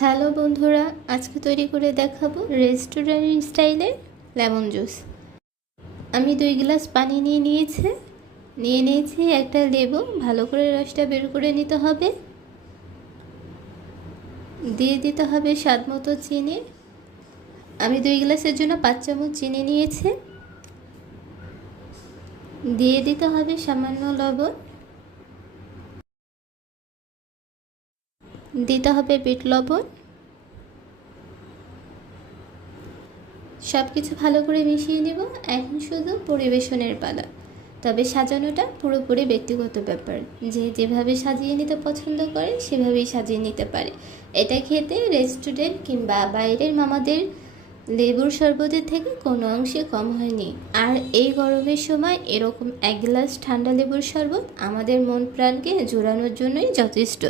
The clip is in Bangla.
হ্যালো বন্ধুরা, আজকে তৈরি করে দেখাবো রেস্টুরেন্ট স্টাইলে লেমন জুস। আমি 2 গ্লাস পানি নিয়েছি একটা লেবু। ভালো করে রসটা বের করে নিতে হবে। দিয়ে দিতে হবে স্বাদ মতো চিনি। আমি 2 গ্লাসের জন্য 5 চামচ চিনি নিয়েছি। দিয়ে দিতে হবে সামান্য লবণ। দিতে হবে বিট লবণ। সব কিছু ভালো করে মিশিয়ে নেব। এখন শুধু পরিবেশনের পালা। তবে সাজানোটা পুরোপুরি ব্যক্তিগত ব্যাপার। যে যেভাবে সাজিয়ে নিতে পছন্দ করে সেভাবেই সাজিয়ে নিতে পারে। এটা খেতে রেস্টুরেন্ট কিংবা বাইরের মামাদের লেবুর শরবতের থেকে কোনো অংশে কম হয়নি। আর এই গরমের সময় এরকম 1 গ্লাস ঠান্ডা লেবুর শরবত আমাদের মন প্রাণকে জোড়ানোর জন্যই যথেষ্ট।